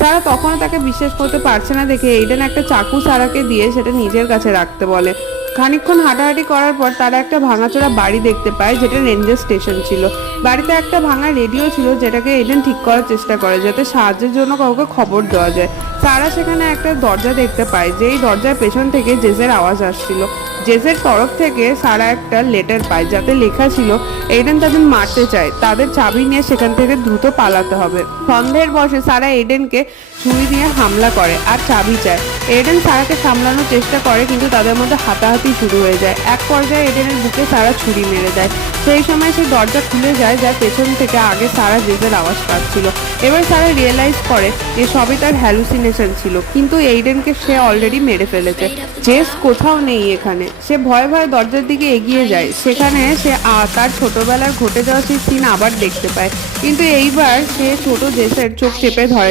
সারা তখনও তাকে বিশ্বাস করতে পারছে না দেখে এইডেন একটা চাকু সারাকে দিয়ে সেটা নিজের কাছে রাখতে বলে। খানিকক্ষণ হাঁটাহাঁটি করার পর তারা একটা ভাঙাচোরা বাড়ি দেখতে পায়, যেটা রেঞ্জার স্টেশন ছিল। বাড়িতে একটা ভাঙা রেডিও ছিল, যেটাকে এডেন ঠিক করার চেষ্টা করে যাতে সাহায্যের জন্য কাউকে খবর দেওয়া যায়। সারা সেখানে একটা দরজা দেখতে পায়, যেই দরজার পেছন থেকে জেসের আওয়াজ আসছিল। জেসের তরফ থেকে সারা একটা লেটার পায়, যাতে লেখা ছিল এডেন তাদের মারতে চায়, তাদের চাবি নিয়ে সেখান থেকে দ্রুত পালাতে হবে। সন্দেহের বশে সারা এডেনকে ছুরি দিয়ে হামলা করে আর চাবি চায়। এডেন সারাকে সামলানোর চেষ্টা করে, কিন্তু তাদের মধ্যে হাতাহাতি শুরু হয়ে যায়। এক পর্যায়ে এডেনের বুকে সারা ছুরি মেরে দেয়। সেই সময় সেই দরজা খুলে যায়, যার পেছন থেকে আগে সারা জেসের আওয়াজ পাচ্ছিল। এবার সারা রিয়েলাইজ করে যে সবই তার হ্যালুসিনেশন ছিল, কিন্তু এইডেনকে সে অলরেডি মেরে ফেলেছে। জেস কোথাও নেই এখানে। সে ভয়ে ভয়ে দরজার দিকে এগিয়ে যায়। সেখানে সে তার ছোটবেলার ঘটে যাওয়া সেই সিন আবার দেখতে পায়, কিন্তু এইবার সে ছোট জেসের চোখ চেপে ধরে।